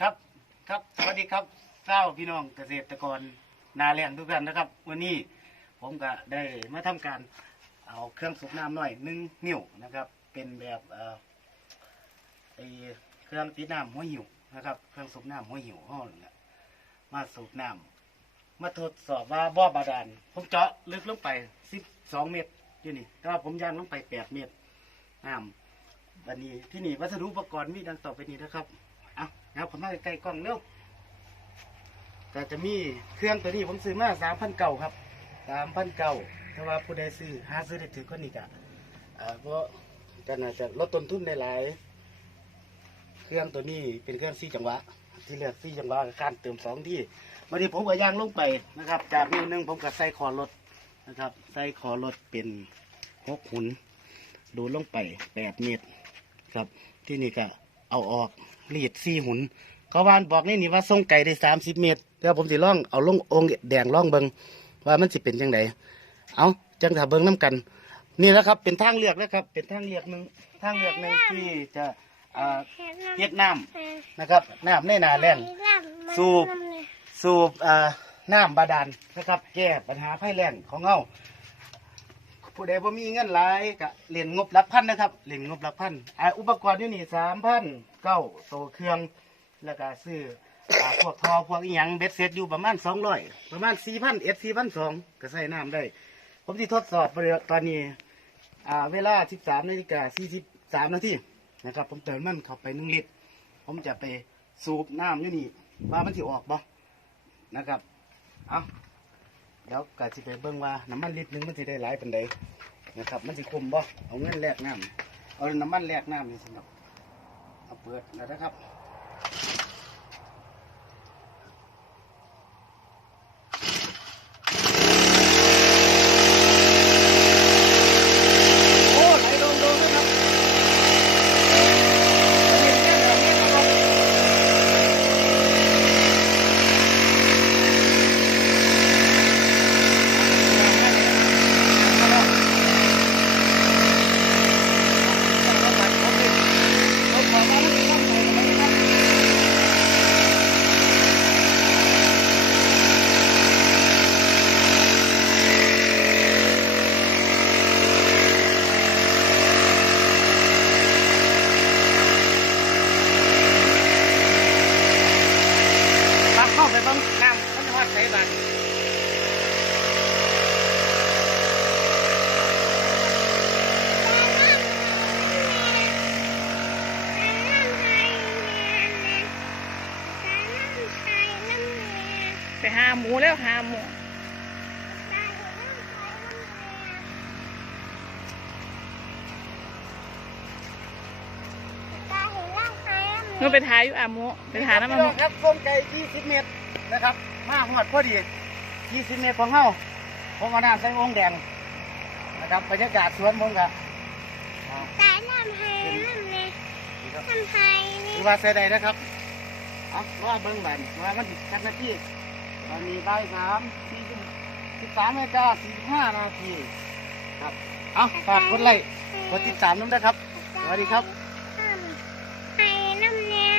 ครับครับสวัสดีครับเจ้าพี่น้องเกษตรกรนาแรงทุกท่านนะครับ วันนี้ผมก็ได้มาทำการเอาเครื่องสูบน้ำหน่อยหนึ่งนิ้วนะครับ เป็นแบบเอ่อไอเครื่องตีน้ำหัวหิวนะครับ เครื่องสูบน้ำหัวหิวห้องนะมาสูบน้ำมาทดสอบว่าบ่อบาดาลผมเจาะลึกลงไปสิบสองเมตรอยู่นี่แต่ว่าผมย่างลงไปแปดเมตรน้ำวันนี้ที่นี่วัสดุอุปกรณ์มีดังต่อไปนี้นะครับ อานะครับผมมาใกล้ๆกล้องเร็วแต่จะมีเครื่องตัวนี้ผมซื้อมาสามพันเก่าครับสามพันเก่าถ้าว่าผู้ใดซื้อหาซื้อได้ถือก็นี่กะเอ่อเพราะก็น่าจะลดต้นทุนได้หลายเครื่องตัวนี้เป็นเครื่องสี่จังหวะ ที่เรียกสี่จังหวะกับการเติมสองที่วันนี้ผมก็ย่างลงไปนะครับ จากนิ้วหนึงผมก็ใส่คอรถนะครับ ใส่คอรถเป็นหกหุน ดูลงไปแปดเมตร ครับที่นี่ก็ เอาออกรีดสี่หุนเขาวานบอกนี่นี่ว่าส่งไก่ได้สามสิบเมตรเดี๋ยวผมสิล่องเอาลงองค์แดงล่องเบิงว่ามันสิเป็นยังไงเอาจังถ้าเบิงน้ำกัน นี่แหละครับ เป็นทางเลือกนะครับ เป็นทางเลือกหนึ่งทางเลือกหนึ่งที่จะอ่าเฮ็ดน้ำนะครับน้ำในนาแรงสูบสูบอ่าน้ำบาดาลนะครับ แก้ปัญหาภัยแล้งของเฮา ผู้ใดบ่มีเงินหลายก็เล่นงบหลักพันนะครับเล่นงบหลักพันอ่าอุปกรณ์อยู่นี่สามพันเก้าโตวเครื่องแล้วก็ซื้ออ่าพวกทอพวกอีหยังเบ็ดเสร็จอยู่ประมาณสองร้อยประมาณสี่พันเอ็ดสี่พันสองก็ใส่น้ำได้ ผมที่ทดสอบไปตอนนี้อ่าเวลาสิบสามนาฬิกาสี่สิบสามนาทีนะครับ ผมเติมมันเข้าไปหนึ่งลิตร ผมจะไปสูบน้ำอยู่นี่ว่ามันสิออกบ่นะครับเอา เดี๋ยวกะสิไปเบิ่งว่าน้ำมันลิตรหนึงมันสิได้หลายปานใดนะครับ มันสิคุ้มบ่เอาเงินแลกน้ำเอาน้ำมันแลกน้ำนี่สิครับเอาเปิดแล้วนะครับ โอ้ไหลลงลงนะครับอันนี้แค่แบบนี้นะครับมาเข้าไปเบ้างน้ำมันจะว่าใช้บัตรไปหาหมูแล้วหาหมูหนูไปถ่ายอยู่อาหมูไปถ่ายน้ำมันหมูครับส้มไก่20 เมตร นะครับมาหอดพอดี20เมตรของเฮาผมเอาน้ำใส่องค์แดงนะครับบรรยากาศสวนผมกับคือว่าเสียดายนะครับเอาว่าเบิ้งบันว่ามันจักนาทีตอนนี้บ่ายสามสี่สิบสามนาฬิกาสี่สิบห้านาทีครับเอาฝากกดไลค์กดติดตามน้ำนะครับ สวัสดีครับให้น้ำเนี่ย